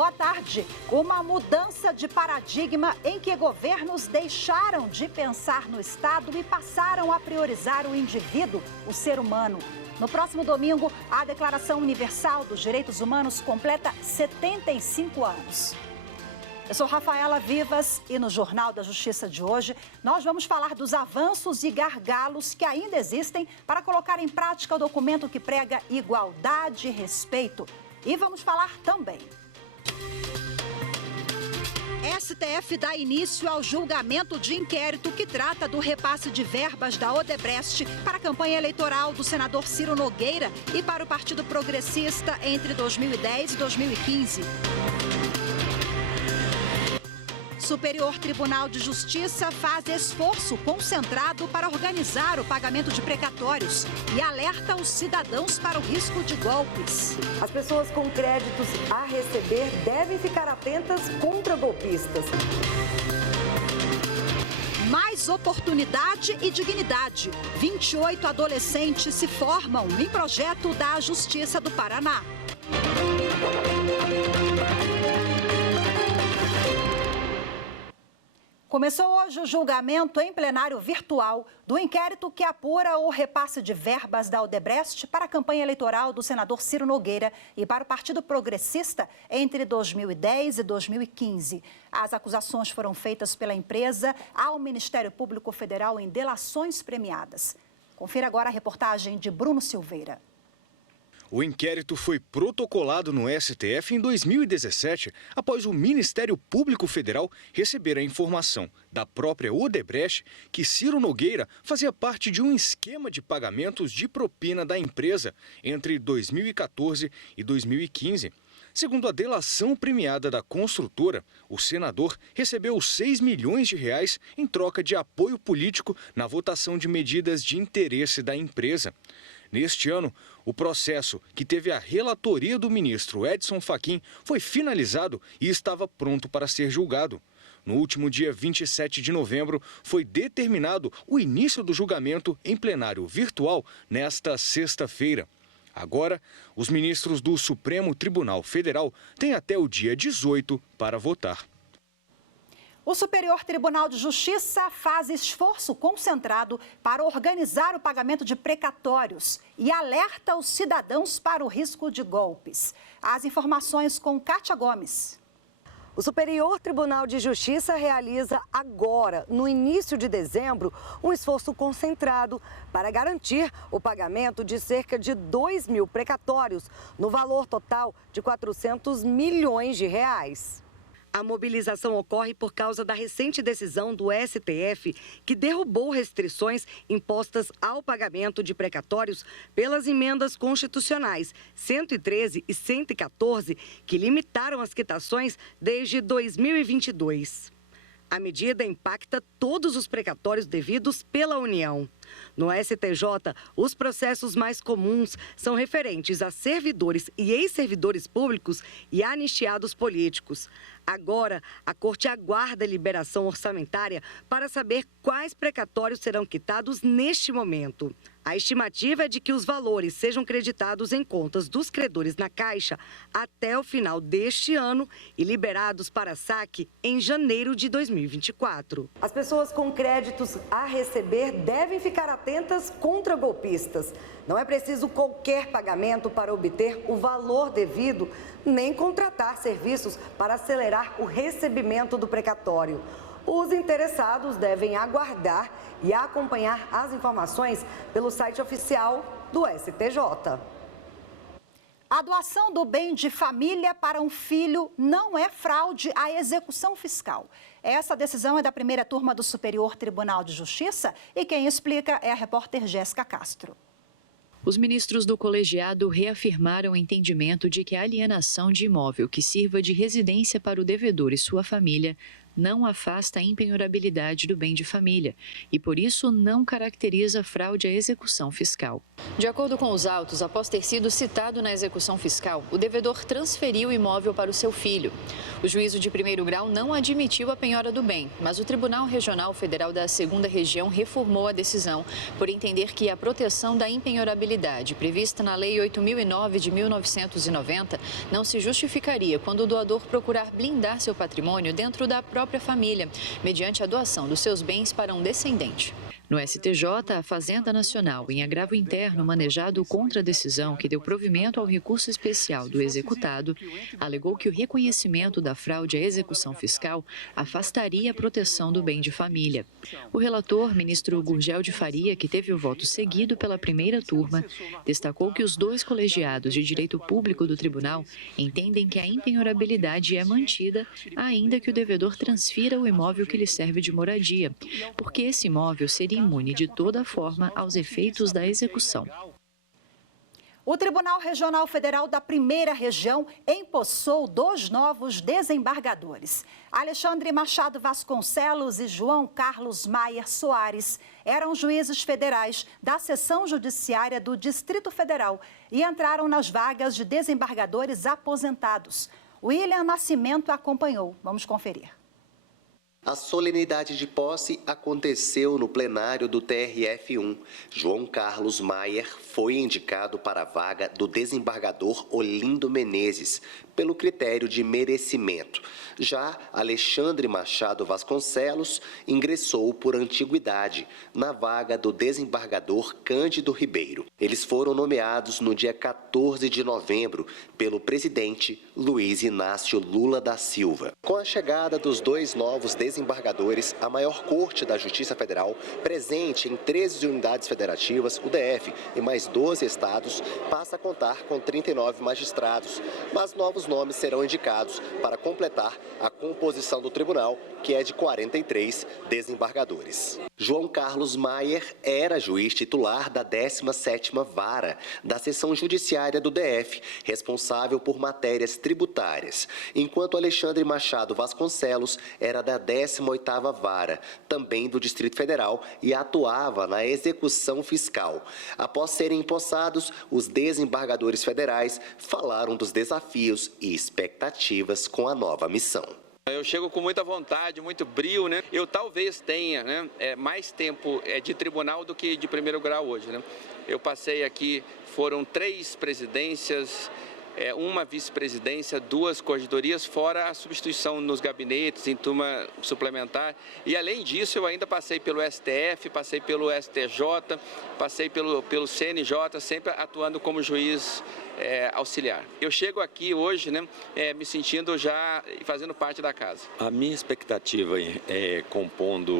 boa tarde. Uma mudança de paradigma em que governos deixaram de pensar no Estado e passaram a priorizar o indivíduo, o ser humano. No próximo domingo, a Declaração Universal dos Direitos Humanos completa 75 anos. Eu sou Rafaela Vivas e no Jornal da Justiça de hoje nós vamos falar dos avanços e gargalos que ainda existem para colocar em prática o documento que prega igualdade e respeito. E vamos falar também. STF dá início ao julgamento de inquérito que trata do repasse de verbas da Odebrecht para a campanha eleitoral do senador Ciro Nogueira e para o Partido Progressista entre 2010 e 2015. Superior Tribunal de Justiça faz esforço concentrado para organizar o pagamento de precatórios e alerta os cidadãos para o risco de golpes. As pessoas com créditos a receber devem ficar atentas contra golpistas. Mais oportunidade e dignidade. 28 adolescentes se formam em projeto da Justiça do Paraná. Começou hoje o julgamento em plenário virtual do inquérito que apura o repasse de verbas da Odebrecht para a campanha eleitoral do senador Ciro Nogueira e para o Partido Progressista entre 2010 e 2015. As acusações foram feitas pela empresa ao Ministério Público Federal em delações premiadas. Confira agora a reportagem de Bruno Silveira. O inquérito foi protocolado no STF em 2017, após o Ministério Público Federal receber a informação da própria Odebrecht que Ciro Nogueira fazia parte de um esquema de pagamentos de propina da empresa entre 2014 e 2015. Segundo a delação premiada da construtora, o senador recebeu 6 milhões de reais em troca de apoio político na votação de medidas de interesse da empresa. Neste ano, o processo, que teve a relatoria do ministro Edson Fachin, foi finalizado e estava pronto para ser julgado. No último dia 27 de novembro, foi determinado o início do julgamento em plenário virtual nesta sexta-feira. Agora, os ministros do Supremo Tribunal Federal têm até o dia 18 para votar. O Superior Tribunal de Justiça faz esforço concentrado para organizar o pagamento de precatórios e alerta os cidadãos para o risco de golpes. As informações com Kátia Gomes. O Superior Tribunal de Justiça realiza agora, no início de dezembro, um esforço concentrado para garantir o pagamento de cerca de 2.000 precatórios, no valor total de 400 milhões de reais. A mobilização ocorre por causa da recente decisão do STF, que derrubou restrições impostas ao pagamento de precatórios pelas emendas constitucionais 113 e 114, que limitaram as quitações desde 2022. A medida impacta todos os precatórios devidos pela União. No STJ, os processos mais comuns são referentes a servidores e ex-servidores públicos e anistiados políticos. Agora, a Corte aguarda a liberação orçamentária para saber quais precatórios serão quitados neste momento. A estimativa é de que os valores sejam creditados em contas dos credores na Caixa até o final deste ano e liberados para saque em janeiro de 2024. As pessoas com créditos a receber devem ficar atentas contra golpistas. Não é preciso qualquer pagamento para obter o valor devido, nem contratar serviços para acelerar o recebimento do precatório. Os interessados devem aguardar e acompanhar as informações pelo site oficial do STJ. A doação do bem de família para um filho não é fraude à execução fiscal. Essa decisão é da primeira turma do Superior Tribunal de Justiça e quem explica é a repórter Jéssica Castro. Os ministros do colegiado reafirmaram o entendimento de que a alienação de imóvel que sirva de residência para o devedor e sua família não afasta a impenhorabilidade do bem de família e, por isso, não caracteriza fraude à execução fiscal. De acordo com os autos, após ter sido citado na execução fiscal, o devedor transferiu o imóvel para o seu filho. O juízo de primeiro grau não admitiu a penhora do bem, mas o Tribunal Regional Federal da 2ª Região reformou a decisão por entender que a proteção da impenhorabilidade prevista na Lei 8.009 de 1990 não se justificaria quando o doador procurar blindar seu patrimônio dentro da própria família, mediante a doação dos seus bens para um descendente. No STJ, a Fazenda Nacional, em agravo interno manejado contra a decisão que deu provimento ao recurso especial do executado, alegou que o reconhecimento da fraude à execução fiscal afastaria a proteção do bem de família. O relator, ministro Gurgel de Faria, que teve o voto seguido pela primeira turma, destacou que os 2 colegiados de direito público do tribunal entendem que a impenhorabilidade é mantida, ainda que o devedor transfira o imóvel que lhe serve de moradia, porque esse imóvel seria imune de toda forma aos efeitos da execução. O Tribunal Regional Federal da 1ª Região empossou 2 novos desembargadores. Alexandre Machado Vasconcelos e João Carlos Maier Soares eram juízes federais da Seção Judiciária do Distrito Federal e entraram nas vagas de desembargadores aposentados. William Nascimento acompanhou. Vamos conferir. A solenidade de posse aconteceu no plenário do TRF1. João Carlos Maier foi indicado para a vaga do desembargador Olindo Menezes, pelo critério de merecimento. Já Alexandre Machado Vasconcelos ingressou por antiguidade na vaga do desembargador Cândido Ribeiro. Eles foram nomeados no dia 14 de novembro pelo presidente Luiz Inácio Lula da Silva. Com a chegada dos 2 novos desembargadores, a maior corte da Justiça Federal, presente em 13 unidades federativas, o DF e mais 12 estados, passa a contar com 39 magistrados, mas novos nomes serão indicados para completar a composição do tribunal, que é de 43 desembargadores. João Carlos Maier era juiz titular da 17ª Vara da Seção Judiciária do DF, responsável por matérias tributárias, enquanto Alexandre Machado Vasconcelos era da 18ª Vara, também do Distrito Federal, e atuava na execução fiscal. Após serem empossados, os desembargadores federais falaram dos desafios e expectativas com a nova missão. Eu chego com muita vontade, muito brio, né? Eu talvez tenha, mais tempo de tribunal do que de primeiro grau hoje, né? Eu passei aqui, foram 3 presidências, uma vice-presidência, 2 corregedorias, fora a substituição nos gabinetes, em turma suplementar. E, além disso, eu ainda passei pelo STF, passei pelo STJ, passei pelo CNJ, sempre atuando como juiz auxiliar. Eu chego aqui hoje, me sentindo já fazendo parte da casa. A minha expectativa compondo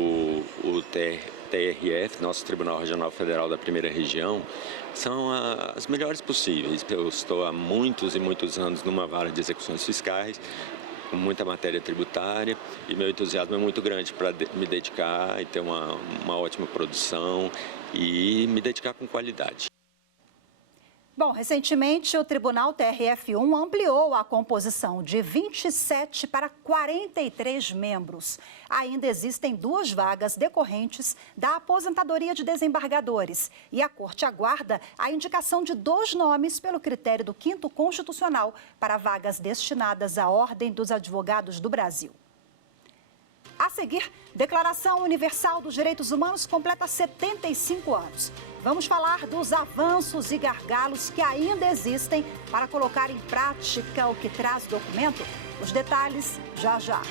o TRF, nosso Tribunal Regional Federal da 1ª Região, são as melhores possíveis. Eu estou há muitos e muitos anos numa vara de execuções fiscais, com muita matéria tributária, e meu entusiasmo é muito grande para me dedicar e ter uma ótima produção e me dedicar com qualidade. Bom, recentemente o Tribunal TRF1 ampliou a composição de 27 para 43 membros. Ainda existem 2 vagas decorrentes da aposentadoria de desembargadores e a Corte aguarda a indicação de 2 nomes pelo critério do 5º Constitucional para vagas destinadas à Ordem dos Advogados do Brasil. A seguir, Declaração Universal dos Direitos Humanos completa 75 anos. Vamos falar dos avanços e gargalos que ainda existem para colocar em prática o que traz o documento. Os detalhes já já.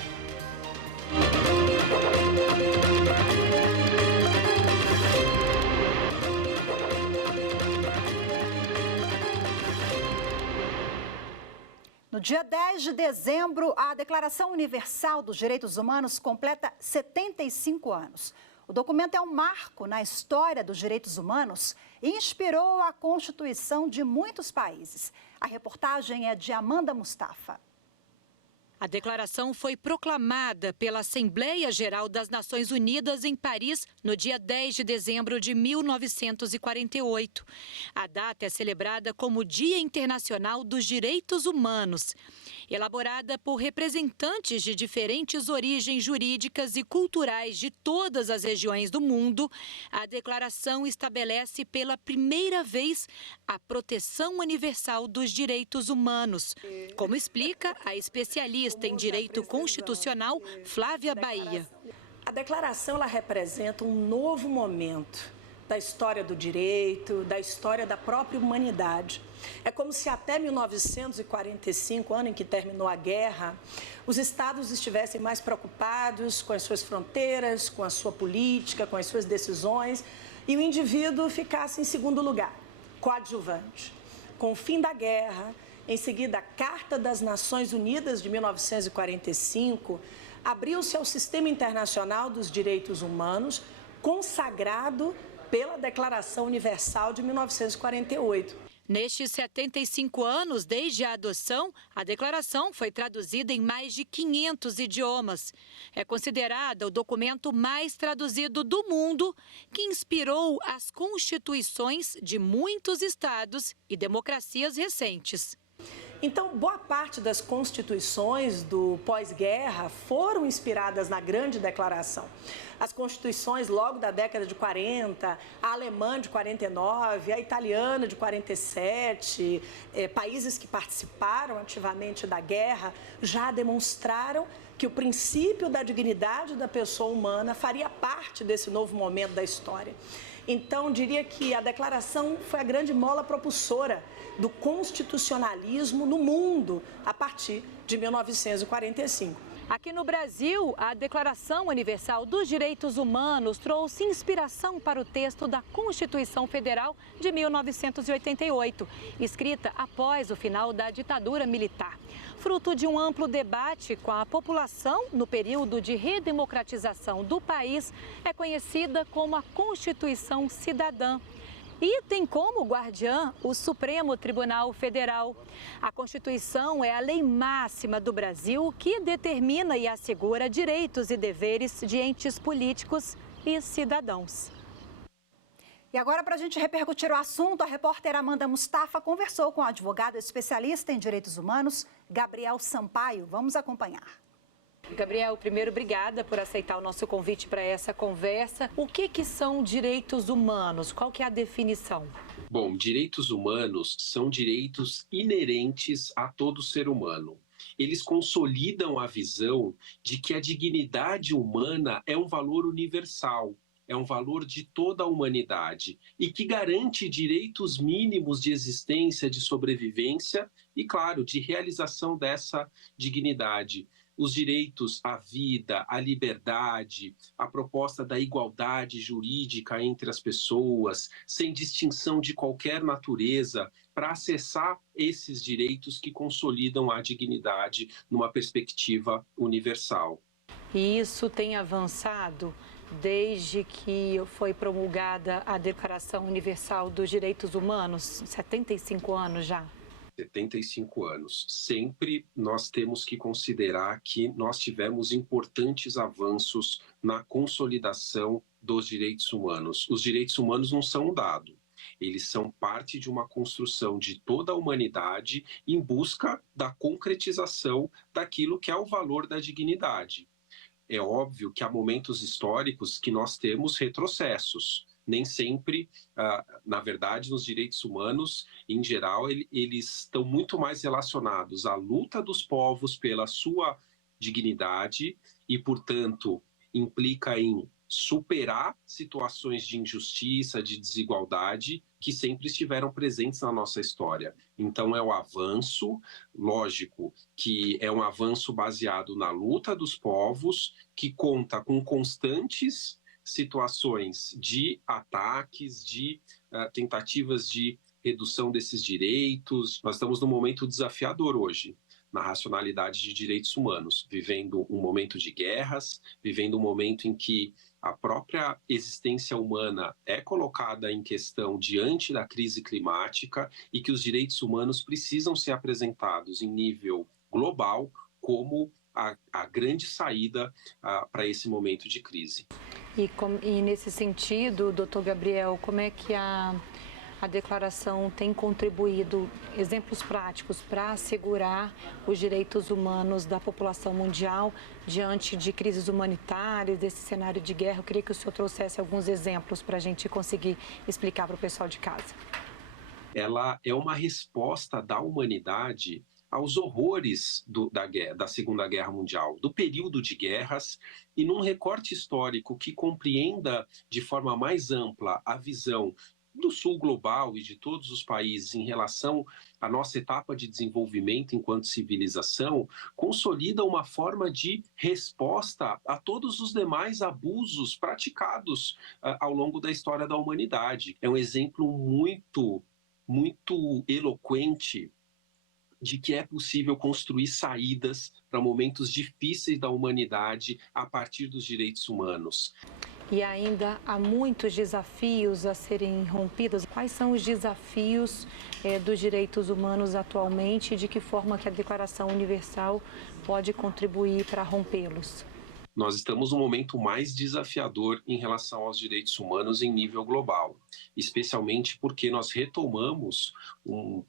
No dia 10 de dezembro, a Declaração Universal dos Direitos Humanos completa 75 anos. O documento é um marco na história dos direitos humanos e inspirou a Constituição de muitos países. A reportagem é de Amanda Mustafa. A declaração foi proclamada pela Assembleia Geral das Nações Unidas em Paris no dia 10 de dezembro de 1948. A data é celebrada como Dia Internacional dos Direitos Humanos. Elaborada por representantes de diferentes origens jurídicas e culturais de todas as regiões do mundo, a declaração estabelece pela primeira vez a proteção universal dos direitos humanos, como explica a especialista em direito constitucional Flávia Bahia. A declaração ela representa um novo momento da história do direito, da história da própria humanidade. É como se até 1945, ano em que terminou a guerra, os estados estivessem mais preocupados com as suas fronteiras, com a sua política, com as suas decisões, e o indivíduo ficasse em segundo lugar, coadjuvante. Com o fim da guerra, em seguida a Carta das Nações Unidas de 1945, abriu-se ao Sistema Internacional dos Direitos Humanos, consagrado pela Declaração Universal de 1948. Nestes 75 anos desde a adoção, a declaração foi traduzida em mais de 500 idiomas. É considerada o documento mais traduzido do mundo, que inspirou as constituições de muitos estados e democracias recentes. Então, boa parte das constituições do pós-guerra foram inspiradas na Grande Declaração. As constituições logo da década de 40, a alemã de 49, a italiana de 47, países que participaram ativamente da guerra, já demonstraram que o princípio da dignidade da pessoa humana faria parte desse novo momento da história. Então, diria que a declaração foi a grande mola propulsora do constitucionalismo no mundo a partir de 1945. Aqui no Brasil, a Declaração Universal dos Direitos Humanos trouxe inspiração para o texto da Constituição Federal de 1988, escrita após o final da ditadura militar. Fruto de um amplo debate com a população no período de redemocratização do país, é conhecida como a Constituição Cidadã. E tem como guardiã o Supremo Tribunal Federal. A Constituição é a lei máxima do Brasil que determina e assegura direitos e deveres de entes políticos e cidadãos. E agora, para a gente repercutir o assunto, a repórter Amanda Mustafa conversou com o advogado especialista em direitos humanos, Gabriel Sampaio. Vamos acompanhar. Gabriel, primeiro, obrigada por aceitar o nosso convite para essa conversa. O que são direitos humanos? Qual que é a definição? Bom, direitos humanos são direitos inerentes a todo ser humano. Eles consolidam a visão de que a dignidade humana é um valor universal, é um valor de toda a humanidade e que garante direitos mínimos de existência, de sobrevivência e, claro, de realização dessa dignidade. Os direitos à vida, à liberdade, a proposta da igualdade jurídica entre as pessoas, sem distinção de qualquer natureza, para acessar esses direitos que consolidam a dignidade numa perspectiva universal. E isso tem avançado desde que foi promulgada a Declaração Universal dos Direitos Humanos, 75 anos já. 75 anos. Sempre nós temos que considerar que nós tivemos importantes avanços na consolidação dos direitos humanos. Os direitos humanos não são um dado. Eles são parte de uma construção de toda a humanidade em busca da concretização daquilo que é o valor da dignidade. É óbvio que há momentos históricos que nós temos retrocessos. Nem sempre, na verdade, nos direitos humanos, em geral, eles estão muito mais relacionados à luta dos povos pela sua dignidade e, portanto, implica em superar situações de injustiça, de desigualdade, que sempre estiveram presentes na nossa história. Então, é o avanço, lógico, que é um avanço baseado na luta dos povos, que conta com constantes situações de ataques, de tentativas de redução desses direitos. Nós estamos num momento desafiador hoje, na racionalidade de direitos humanos, vivendo um momento de guerras, vivendo um momento em que a própria existência humana é colocada em questão diante da crise climática e que os direitos humanos precisam ser apresentados em nível global como a grande saída para esse momento de crise. E nesse sentido, doutor Gabriel, como é que a a declaração tem contribuído, exemplos práticos, para assegurar os direitos humanos da população mundial diante de crises humanitárias, desse cenário de guerra? Eu queria que o senhor trouxesse alguns exemplos para a gente conseguir explicar para o pessoal de casa. Ela é uma resposta da humanidade aos horrores da Segunda Guerra Mundial, do período de guerras, e num recorte histórico que compreenda de forma mais ampla a visão do Sul global e de todos os países em relação à nossa etapa de desenvolvimento enquanto civilização, consolida uma forma de resposta a todos os demais abusos praticados ao longo da história da humanidade. É um exemplo muito eloquente de que é possível construir saídas para momentos difíceis da humanidade a partir dos direitos humanos. E ainda há muitos desafios a serem rompidos. Quais são os desafios dos direitos humanos atualmente e de que forma que a Declaração Universal pode contribuir para rompê-los? Nós estamos num momento mais desafiador em relação aos direitos humanos em nível global, especialmente porque nós retomamos um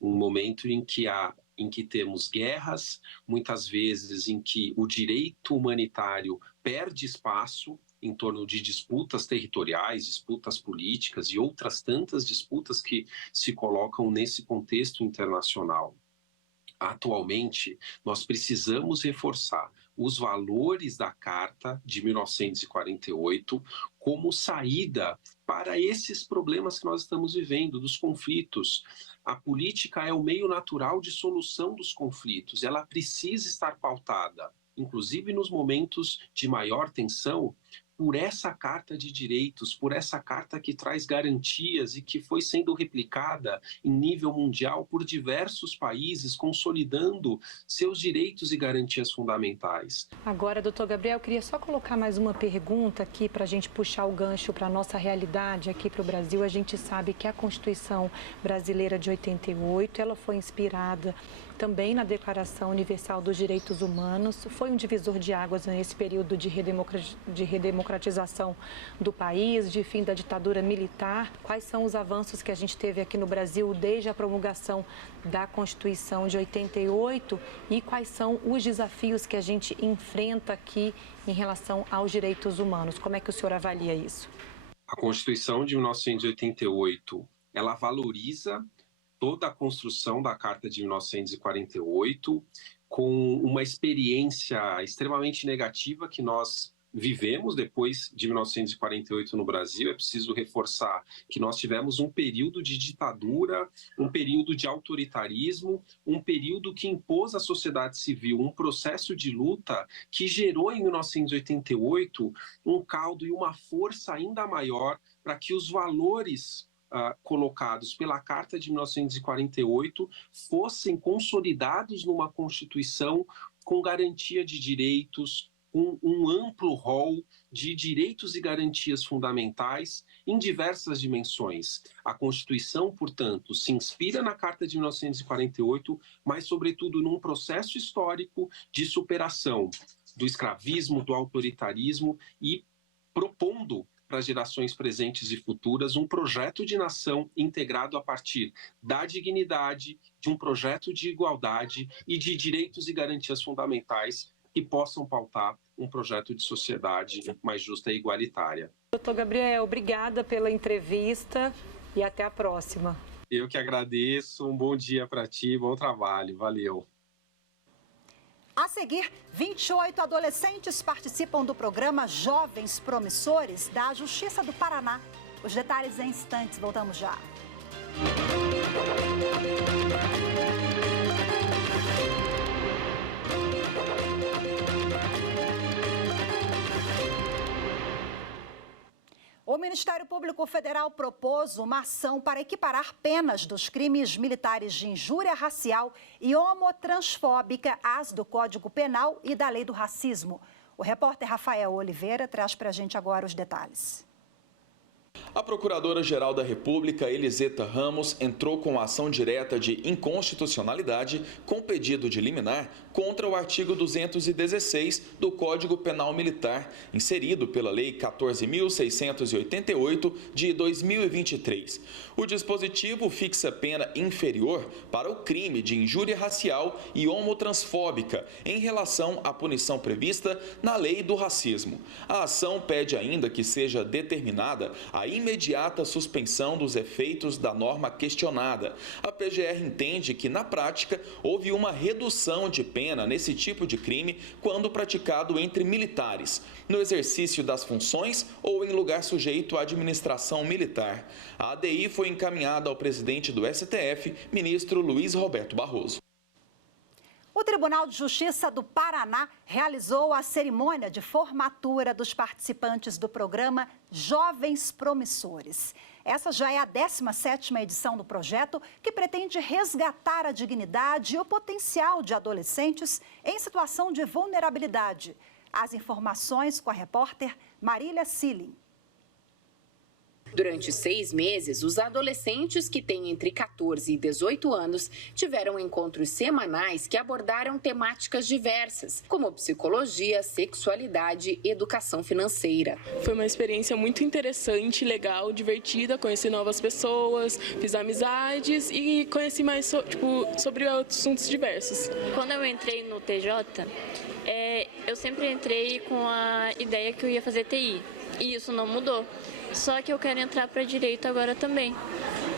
momento em que temos guerras, muitas vezes em que o direito humanitário perde espaço em torno de disputas territoriais, disputas políticas e outras tantas disputas que se colocam nesse contexto internacional. Atualmente, nós precisamos reforçar os valores da Carta de 1948 como saída para esses problemas que nós estamos vivendo, dos conflitos. A política é o meio natural de solução dos conflitos, ela precisa estar pautada, inclusive nos momentos de maior tensão, por essa Carta de Direitos, por essa carta que traz garantias e que foi sendo replicada em nível mundial por diversos países, consolidando seus direitos e garantias fundamentais. Agora, doutor Gabriel, eu queria só colocar mais uma pergunta aqui para a gente puxar o gancho para a nossa realidade aqui para o Brasil. A gente sabe que a Constituição Brasileira de 88, ela foi inspirada também na Declaração Universal dos Direitos Humanos, foi um divisor de águas nesse período de redemocratização do país, de fim da ditadura militar. Quais são os avanços que a gente teve aqui no Brasil desde a promulgação da Constituição de 88 e quais são os desafios que a gente enfrenta aqui em relação aos direitos humanos? Como é que o senhor avalia isso? A Constituição de 1988, ela valoriza toda a construção da Carta de 1948, com uma experiência extremamente negativa que nós vivemos depois de 1948 no Brasil. É preciso reforçar que nós tivemos um período de ditadura, um período de autoritarismo, um período que impôs à sociedade civil um processo de luta que gerou em 1988 um caldo e uma força ainda maior para que os valores colocados pela Carta de 1948 fossem consolidados numa Constituição com garantia de direitos, um amplo rol de direitos e garantias fundamentais em diversas dimensões. A Constituição, portanto, se inspira na Carta de 1948, mas, sobretudo, num processo histórico de superação do escravismo, do autoritarismo e propondo para gerações presentes e futuras um projeto de nação integrado a partir da dignidade, de um projeto de igualdade e de direitos e garantias fundamentais que possam pautar um projeto de sociedade mais justa e igualitária. Doutor Gabriel, obrigada pela entrevista e até a próxima. Eu que agradeço, um bom dia para ti, bom trabalho, valeu. A seguir, 28 adolescentes participam do programa Jovens Promissores da Justiça do Paraná. Os detalhes em instantes, voltamos já. O Ministério Público Federal propôs uma ação para equiparar penas dos crimes militares de injúria racial e homotransfóbica às do Código Penal e da Lei do Racismo. O repórter Rafael Oliveira traz para a gente agora os detalhes. A Procuradora-Geral da República, Eliseta Ramos, entrou com ação direta de inconstitucionalidade com pedido de liminar contra o artigo 216 do Código Penal Militar, inserido pela Lei 14.688 de 2023. O dispositivo fixa pena inferior para o crime de injúria racial e homotransfóbica em relação à punição prevista na Lei do Racismo. A ação pede ainda que seja determinada a imediata suspensão dos efeitos da norma questionada. A PGR entende que, na prática, houve uma redução de pena nesse tipo de crime quando praticado entre militares, no exercício das funções ou em lugar sujeito à administração militar. A ADI foi encaminhada ao presidente do STF, ministro Luiz Roberto Barroso. O Tribunal de Justiça do Paraná realizou a cerimônia de formatura dos participantes do programa Jovens Promissores. Essa já é a 17ª edição do projeto, que pretende resgatar a dignidade e o potencial de adolescentes em situação de vulnerabilidade. As informações com a repórter Marília Silling. Durante 6 meses, os adolescentes que têm entre 14 e 18 anos tiveram encontros semanais que abordaram temáticas diversas, como psicologia, sexualidade e educação financeira. Foi uma experiência muito interessante, legal, divertida, conheci novas pessoas, fiz amizades e conheci mais sobre assuntos diversos. Quando eu entrei no TJ, eu sempre entrei com a ideia que eu ia fazer TI, e isso não mudou. Só que eu quero entrar para direito agora também,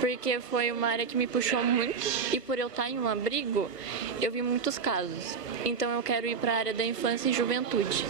porque foi uma área que me puxou muito e por eu estar em um abrigo, eu vi muitos casos. Então eu quero ir para a área da infância e juventude.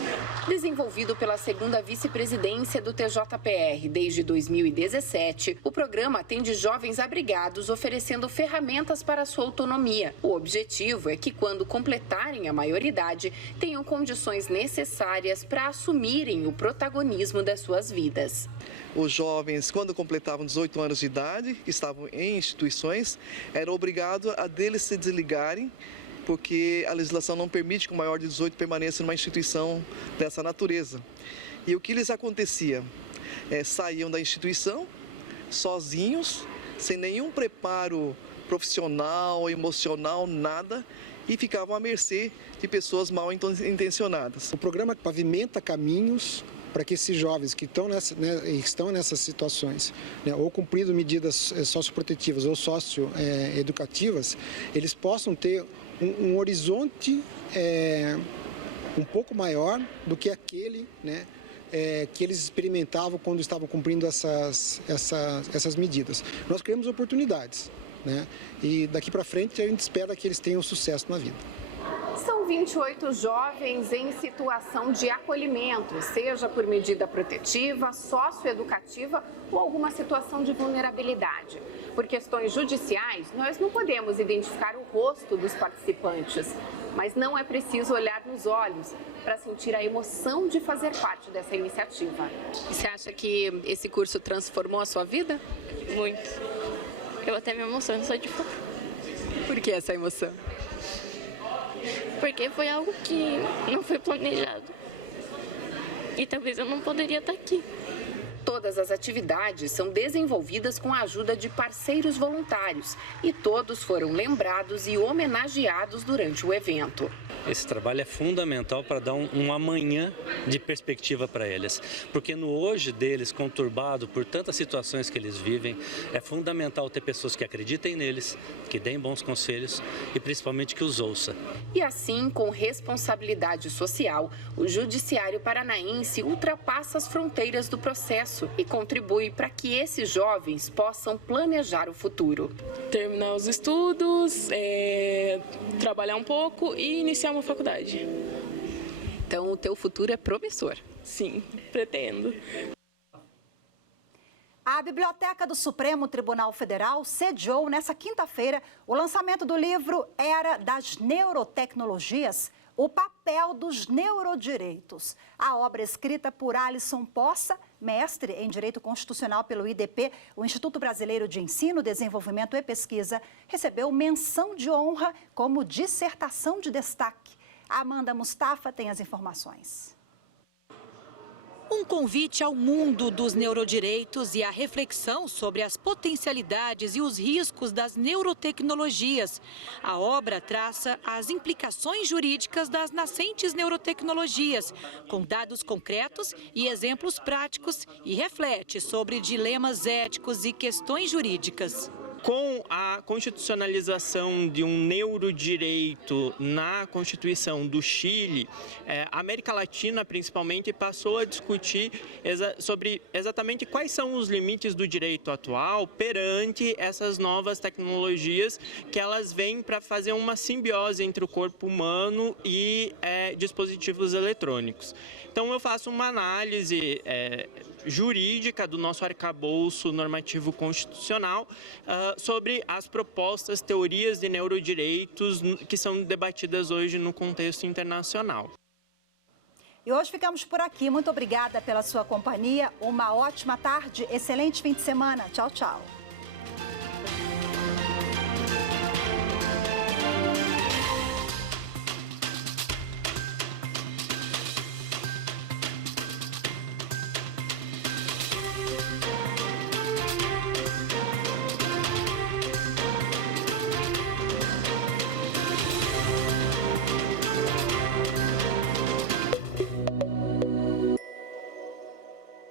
Desenvolvido pela 2ª vice-presidência do TJPR desde 2017, o programa atende jovens abrigados oferecendo ferramentas para a sua autonomia. O objetivo é que quando completarem a maioridade, tenham condições necessárias para assumirem o protagonismo das suas vidas. Os jovens, quando completavam 18 anos de idade, que estavam em instituições, eram obrigados a deles se desligarem, porque a legislação não permite que o maior de 18 permaneça numa instituição dessa natureza. E o que lhes acontecia? Saíam da instituição sozinhos, sem nenhum preparo profissional, emocional, nada, e ficavam à mercê de pessoas mal intencionadas. O programa pavimenta caminhos para que esses jovens que estão nessas situações, ou cumprindo medidas socioprotetivas ou socioeducativas, eles possam ter um horizonte um pouco maior do que aquele que eles experimentavam quando estavam cumprindo essas medidas. Nós criamos oportunidades, e daqui para frente a gente espera que eles tenham sucesso na vida. São 28 jovens em situação de acolhimento, seja por medida protetiva, socioeducativa ou alguma situação de vulnerabilidade. Por questões judiciais, nós não podemos identificar o rosto dos participantes, mas não é preciso olhar nos olhos para sentir a emoção de fazer parte dessa iniciativa. E você acha que esse curso transformou a sua vida? Muito. Eu até me emociono só de falar. Por que essa emoção? Porque foi algo que não foi planejado. E talvez eu não poderia estar aqui. Todas as atividades são desenvolvidas com a ajuda de parceiros voluntários e todos foram lembrados e homenageados durante o evento. Esse trabalho é fundamental para dar um amanhã de perspectiva para eles, porque no hoje deles, conturbado por tantas situações que eles vivem, é fundamental ter pessoas que acreditem neles, que deem bons conselhos e principalmente que os ouçam. E assim, com responsabilidade social, o Judiciário Paranaense ultrapassa as fronteiras do processo e contribui para que esses jovens possam planejar o futuro. Terminar os estudos, trabalhar um pouco e iniciar uma faculdade. Então, o teu futuro é promissor. Sim, pretendo. A Biblioteca do Supremo Tribunal Federal sediou nesta quinta-feira o lançamento do livro Era das Neurotecnologias, o papel dos neurodireitos. A obra escrita por Alisson Poça, mestre em Direito Constitucional pelo IDP, o Instituto Brasileiro de Ensino, Desenvolvimento e Pesquisa, recebeu menção de honra como dissertação de destaque. A Amanda Mustafa tem as informações. O Um convite ao mundo dos neurodireitos e à reflexão sobre as potencialidades e os riscos das neurotecnologias. A obra traça as implicações jurídicas das nascentes neurotecnologias, com dados concretos e exemplos práticos, e reflete sobre dilemas éticos e questões jurídicas. Com a constitucionalização de um neurodireito na Constituição do Chile, a América Latina, principalmente, passou a discutir sobre exatamente quais são os limites do direito atual perante essas novas tecnologias, que elas vêm para fazer uma simbiose entre o corpo humano e dispositivos eletrônicos. Então, eu faço uma análise jurídica do nosso arcabouço normativo constitucional sobre as propostas, teorias de neurodireitos que são debatidas hoje no contexto internacional. E hoje ficamos por aqui. Muito obrigada pela sua companhia. Uma ótima tarde, excelente fim de semana. Tchau, tchau.